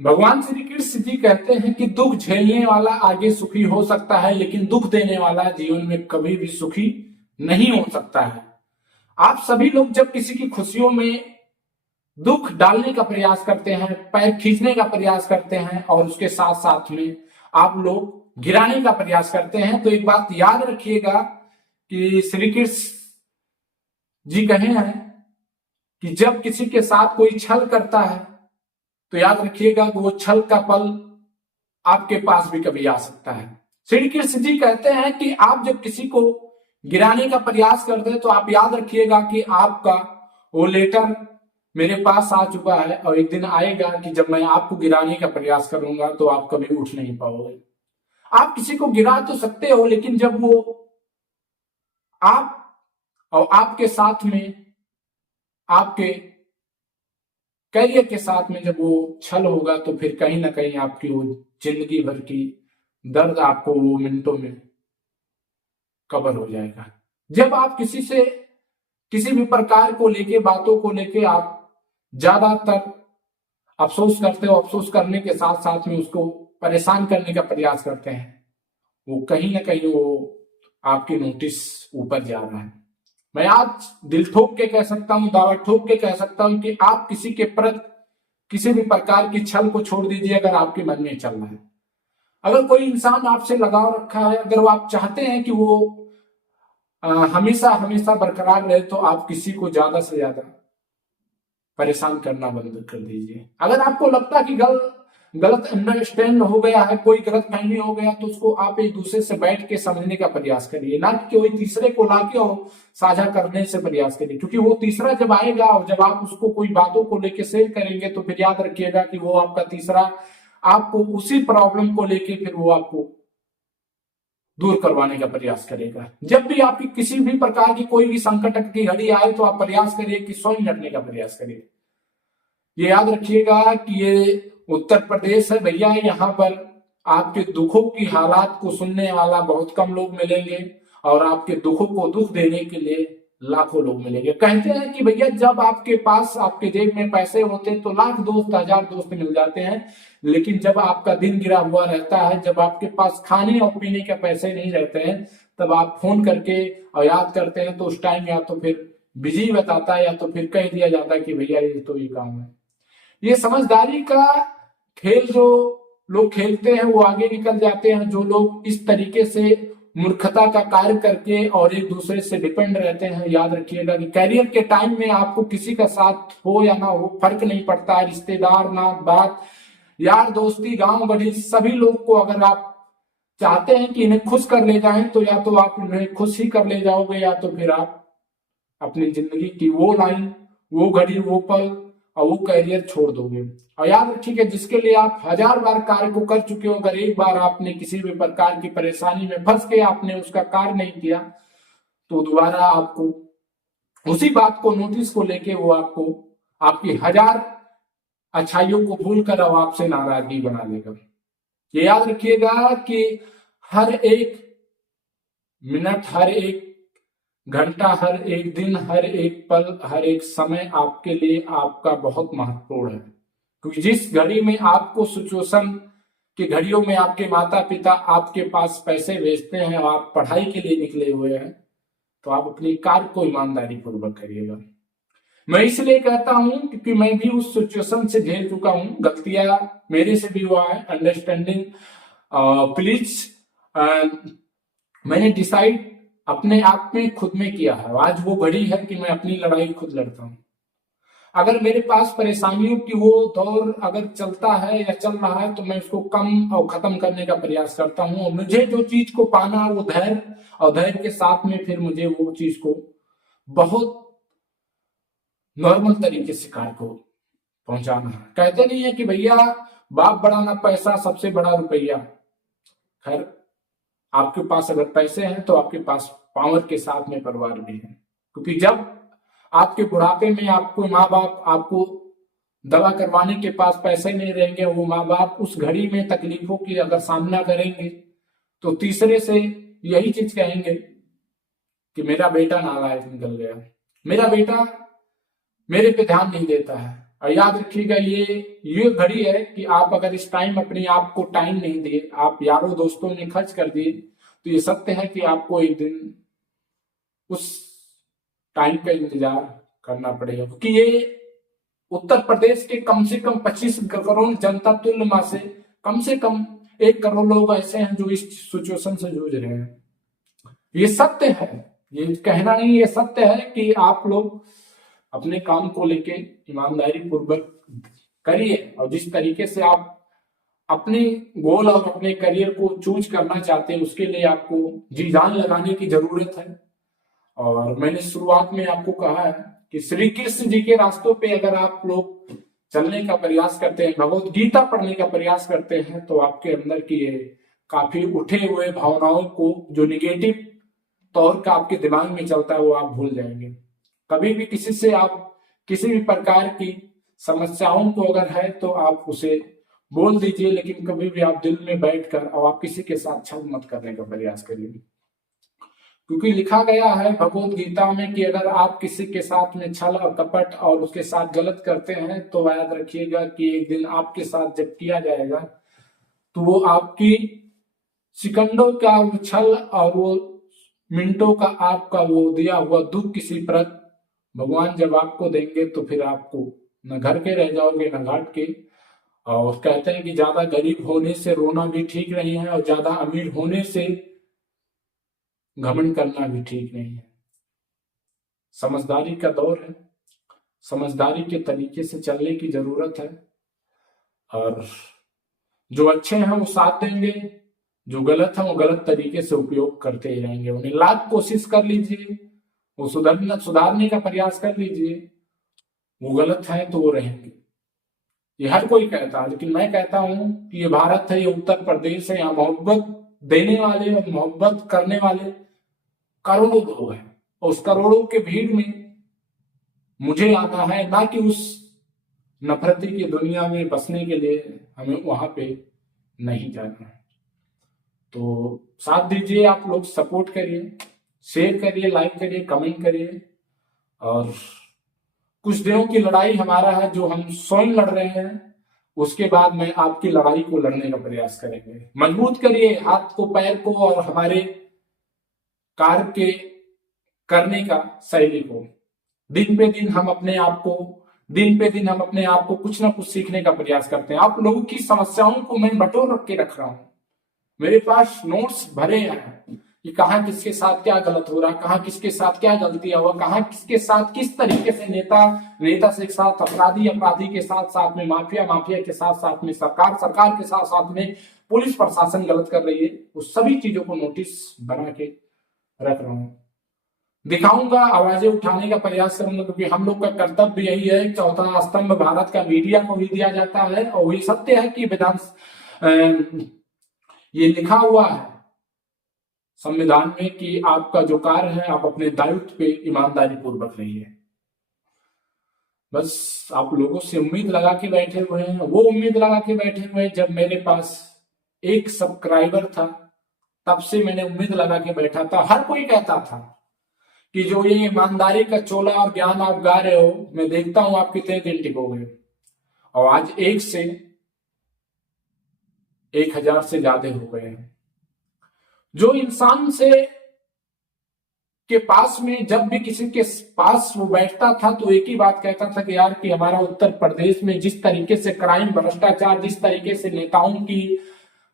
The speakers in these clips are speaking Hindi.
भगवान श्री कृष्ण जी कहते हैं कि दुख झेलने वाला आगे सुखी हो सकता है, लेकिन दुख देने वाला जीवन में कभी भी सुखी नहीं हो सकता है। आप सभी लोग जब किसी की खुशियों में दुख डालने का प्रयास करते हैं, पैर खींचने का प्रयास करते हैं और उसके साथ साथ में आप लोग गिराने का प्रयास करते हैं, तो एक बात याद रखिएगा कि श्री कृष्ण जी कहे हैं कि जब किसी के साथ कोई छल करता है तो याद रखिएगा कि वो छल का पल आपके पास भी कभी आ सकता है। श्री कृष्ण जी कहते हैं कि आप जब किसी को गिराने का प्रयास करते हैं तो आप याद रखिएगा कि आपका वो लेटर मेरे पास आ चुका है और एक दिन आएगा कि जब मैं आपको गिराने का प्रयास करूंगा तो आप कभी उठ नहीं पाओगे। आप किसी को गिरा तो सकते हो, लेकिन जब वो आप और आपके साथ में आपके करियर के साथ में जब वो छल होगा तो फिर कहीं ना कहीं आपकी वो जिंदगी भर की दर्द आपको वो मिनटों में कवर हो जाएगा। जब आप किसी से किसी भी प्रकार को लेके बातों को लेके आप ज्यादातर अफसोस करते हो, अफसोस करने के साथ साथ में उसको परेशान करने का प्रयास करते हैं, वो कहीं ना कहीं वो आपकी नोटिस ऊपर जा रहा है। मैं आज दिल ठोक के कह सकता हूं, दावा ठोक के कह सकता हूं कि आप किसी के प्रति किसी भी प्रकार की छल को छोड़ दीजिए अगर आपके मन में चल रहा है। अगर कोई इंसान आपसे लगाव रखा है, अगर वो आप चाहते हैं कि वो हमेशा हमेशा बरकरार रहे, तो आप किसी को ज्यादा से ज्यादा परेशान करना बंद कर दीजिए। अगर आपको लगता कि गलत अंडरस्टैंड हो गया है, कोई गलत फहमी हो गया, तो उसको आप एक दूसरे से बैठ के समझने का प्रयास करिए, ना कि कोई तीसरे को लाके और साझा करने से प्रयास करिए। क्योंकि वो तीसरा जब आएगा और जब आप उसको कोई बातों को लेके शेयर करेंगे तो फिर याद रखिएगा कि वो आपका तीसरा आपको उसी प्रॉब्लम को लेके फिर वो आपको दूर करवाने का प्रयास करेगा। जब भी आपकी किसी भी प्रकार की कोई भी संकट की घड़ी आए तो आप प्रयास करिए कि स्वयं लड़ने का प्रयास करिए। ये याद रखिएगा कि ये उत्तर प्रदेश है भैया, यहाँ पर आपके दुखों की हालात को सुनने वाला बहुत कम लोग मिलेंगे और आपके दुखों को दुख देने के लिए लाखों लोग मिलेंगे। कहते हैं कि भैया जब आपके पास आपके जेब में पैसे होते तो लाख दोस्त हजार दोस्त मिल जाते हैं, लेकिन जब आपका दिन गिरा हुआ रहता है, जब आपके पास खाने और पीने के पैसे नहीं रहते हैं, तब आप फोन करके और याद करते हैं तो उस टाइम या तो फिर बिजी बताता है या तो फिर कह दिया जाता है कि भैया ये तो ये काम है। ये समझदारी का खेल जो लोग खेलते हैं वो आगे निकल जाते हैं। जो लोग इस तरीके से मूर्खता का कार्य करके और एक दूसरे से डिपेंड रहते हैं, याद रखिएगा कि करियर के टाइम में आपको किसी का साथ हो या ना हो फर्क नहीं पड़ता। रिश्तेदार ना बात, यार दोस्ती, गांव गढ़ी, सभी लोग को अगर आप चाहते हैं कि इन्हें खुश कर ले जाएं तो या तो आप इन्हें खुश ही कर ले जाओगे या तो फिर आप अपनी जिंदगी की वो लाइन, वो घड़ी, वो पल और वो करियर छोड़ दोगे। और याद रखिएगा जिसके लिए आप हजार बार कार्य को कर चुके हो, अगर एक बार आपने किसी भी प्रकार की परेशानी में फंस के आपने उसका कार्य नहीं किया तो दोबारा आपको उसी बात को नोटिस को लेके वो आपको आपकी हजार अच्छाइयों को भूल कर अब आपसे नाराजगी बना लेगा। ये याद रखिएगा कि हर एक मिनट, हर एक घंटा, हर एक दिन, हर एक पल, हर एक समय आपके लिए आपका बहुत महत्वपूर्ण है। क्योंकि जिस घड़ी में आपको सिचुएशन की घड़ियों में आपके माता पिता आपके पास पैसे भेजते हैं और आप पढ़ाई के लिए निकले हुए हैं, तो आप अपनी कार्य को ईमानदारी पूर्वक करिएगा। मैं इसलिए कहता हूं क्योंकि मैं भी उस सिचुएशन से झेल चुका हूं, गलतियां मेरे से भी हुआ है। अंडरस्टैंडिंग प्लीज मैंने डिसाइड अपने आप में खुद में किया है। आज वो घड़ी है कि मैं अपनी लड़ाई खुद लड़ता हूं। अगर मेरे पास परेशानियों की वो दौर अगर चलता है या चल रहा है तो मैं उसको कम और खत्म करने का प्रयास करता हूं। और मुझे जो चीज को पाना वो धैर्य, और धैर्य के साथ में फिर मुझे वो चीज को बहुत नॉर्मल तरीके से कार्य को पहुंचाना है। कहते नहीं है कि भैया बाप बड़ा ना पैसा, सबसे बड़ा रुपया। खैर आपके पास अगर पैसे हैं तो आपके पास पावर के साथ में परिवार भी है। क्योंकि जब आपके बुढ़ापे में आपको माँ बाप आपको दवा करवाने के पास पैसे नहीं रहेंगे, वो माँ बाप उस घड़ी में तकलीफों की अगर सामना करेंगे तो तीसरे से यही चीज कहेंगे कि मेरा बेटा नालायक निकल गया, मेरा बेटा मेरे पे ध्यान नहीं देता है, और याद रखिएगा, ये घड़ी है कि आप अगर इस टाइम अपने आप को टाइम नहीं दिए, आप यारों दोस्तों में खर्च कर दिए, तो ये सत्य है कि आपको एक दिन उस टाइम का इंतजार करना पड़ेगा। क्योंकि ये उत्तर प्रदेश के कम से कम 25 करोड़ जनता तुल्य मां से कम 1 करोड़ लोग ऐसे हैं जो इस सिचुएशन से जूझ रहे हैं। ये सत्य है, ये कहना नहीं, ये सत्य है कि आप लोग अपने काम को लेके ईमानदारी पूर्वक करिए, और जिस तरीके से आप अपने गोल और अपने करियर को चूज करना चाहते हैं उसके लिए आपको जी जान लगाने की जरूरत है। और मैंने शुरुआत में आपको कहा है कि श्री कृष्ण जी के रास्तों पे अगर आप लोग चलने का प्रयास करते हैं, भगवत गीता पढ़ने का प्रयास करते हैं, तो आपके अंदर की ये काफी उठे हुए भावनाओं को, जो निगेटिव तौर का आपके दिमाग में चलता है, वो आप भूल जाएंगे। कभी भी किसी से आप किसी भी प्रकार की समस्याओं को अगर है तो आप उसे बोल दीजिए, लेकिन कभी भी आप दिल में बैठकर और आप किसी के साथ छल मत करने का प्रयास करिए। क्योंकि लिखा गया है भगवत गीता में कि अगर आप किसी के साथ में छल और कपट और उसके साथ गलत करते हैं तो याद रखिएगा कि एक दिन आपके साथ जब किया जाएगा तो वो आपकी सेकंडों का वो छल और वो मिनटों का आपका वो दिया हुआ दुख किसी प्रत भगवान जब आपको देंगे तो फिर आपको न घर के रह जाओगे न घाट के। और कहते हैं कि ज्यादा गरीब होने से रोना भी ठीक नहीं है और ज्यादा अमीर होने से घमंड करना भी ठीक नहीं है। समझदारी का दौर है, समझदारी के तरीके से चलने की जरूरत है। और जो अच्छे हैं वो साथ देंगे, जो गलत है वो गलत तरीके से उपयोग करते ही रहेंगे। उन्हें लाख कोशिश कर लीजिए, वो सुधारने का प्रयास कर लीजिए, वो गलत है तो वो रहेंगे। ये हर कोई कहता है, लेकिन मैं कहता हूं कि ये भारत है, ये उत्तर प्रदेश है, यहाँ मोहब्बत देने वाले और मोहब्बत करने वाले करोड़ों लोग हैं। और उस करोड़ों के भीड़ में मुझे आना है, ना कि उस नफरती की दुनिया में बसने के लिए हमें वहां पे नहीं जाना है। तो साथ दीजिए, आप लोग सपोर्ट करिए, शेयर करिए, लाइक करिए, कमेंट करिए। और कुछ दिनों की लड़ाई हमारा है जो हम स्वयं लड़ रहे हैं, उसके बाद में आपकी लड़ाई को लड़ने का प्रयास करेंगे। मजबूत करिए हाथ को, पैर को और हमारे कार्य के करने का शैली को। दिन पे दिन हम अपने आप को कुछ ना कुछ सीखने का प्रयास करते हैं। आप लोगों की समस्याओं को मैं बटोर रख के रख रहा हूं, मेरे पास नोट्स भरे हैं कि कहाँ किसके साथ क्या गलत हो रहा है, कहाँ किसके साथ क्या गलतियां हुआ, कहाँ किसके साथ किस तरीके से नेता से साथ अपराधी के साथ में माफिया के साथ में सरकार के साथ में पुलिस प्रशासन गलत कर रही है। उस सभी चीजों को नोटिस बना के रख रहा हूं, दिखाऊंगा, आवाजें उठाने का प्रयास करूंगा। क्योंकि हम लोग का कर्तव्य यही है, चौथा स्तंभ भारत का मीडिया को भी दिया जाता है। और वही सत्य है कि ये लिखा हुआ है संविधान में कि आपका जो कार्य है आप अपने दायित्व पे ईमानदारी पूर्वक रहिए। बस आप लोगों से उम्मीद लगा के बैठे हुए हैं, वो उम्मीद लगा के बैठे हुए हैं। जब मेरे पास 1 सब्सक्राइबर था तब से मैंने उम्मीद लगा के बैठा था। हर कोई कहता था कि जो ये ईमानदारी का चोला और ज्ञान आप गा रहे हो, मैं देखता हूं आप कितने दिन टिकोगे। और आज 1 से 1000 से ज्यादा हो गए हैं। जो इंसान से के पास में जब भी किसी के पास वो बैठता था तो एक ही बात कहता था कि यार कि हमारा उत्तर प्रदेश में जिस तरीके से क्राइम, भ्रष्टाचार, जिस तरीके से नेताओं की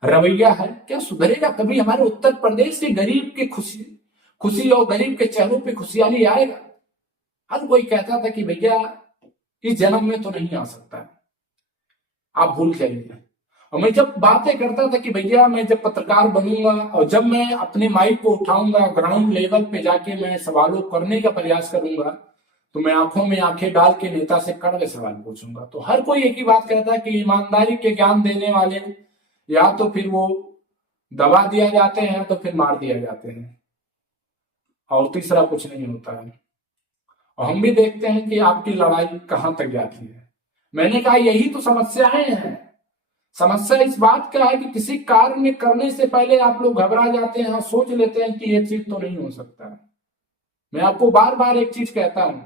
रवैया है, क्या सुधरेगा कभी हमारे उत्तर प्रदेश के गरीब के खुशी और गरीब के चेहरों पे खुशहाली आएगा? हर कोई कहता था कि भैया इस जन्म में तो नहीं आ सकता, आप भूल जाइए। और मैं जब बातें करता था कि भैया मैं जब पत्रकार बनूंगा और जब मैं अपने माइक को उठाऊंगा, ग्राउंड लेवल पे जाके मैं सवालों करने का प्रयास करूंगा, तो मैं आंखों में आंखें डाल के नेता से कड़वे सवाल पूछूंगा। तो हर कोई एक ही बात कहता है कि ईमानदारी के ज्ञान देने वाले या तो फिर वो दबा दिया जाते हैं तो फिर मार दिया जाते हैं, और तीसरा कुछ नहीं होता है। और हम भी देखते हैं कि आपकी लड़ाई कहां तक जाती है। मैंने कहा यही तो समस्याएं हैं। समस्या इस बात का है कि किसी कार्य में करने से पहले आप लोग घबरा जाते हैं और सोच लेते हैं कि ये चीज तो नहीं हो सकता। मैं आपको बार बार एक चीज कहता हूं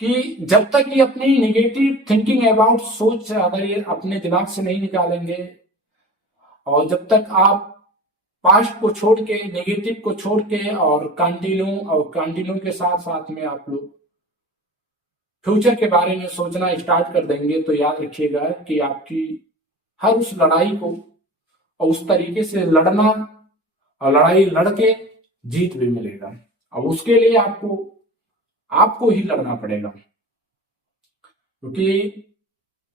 कि जब तक ये अपनी नेगेटिव थिंकिंग अबाउट सोच अगर ये अपने दिमाग से नहीं निकालेंगे, और जब तक आप पास्ट को छोड़ के, नेगेटिव को छोड़ के और कंटिन्यू के साथ साथ में आप लोग फ्यूचर के बारे में सोचना स्टार्ट कर देंगे, तो याद रखिएगा कि आपकी हर उस लड़ाई को और उस तरीके से लड़ना, और लड़ाई लड़के जीत भी मिलेगा, और उसके लिए आपको ही लड़ना पड़ेगा, क्योंकि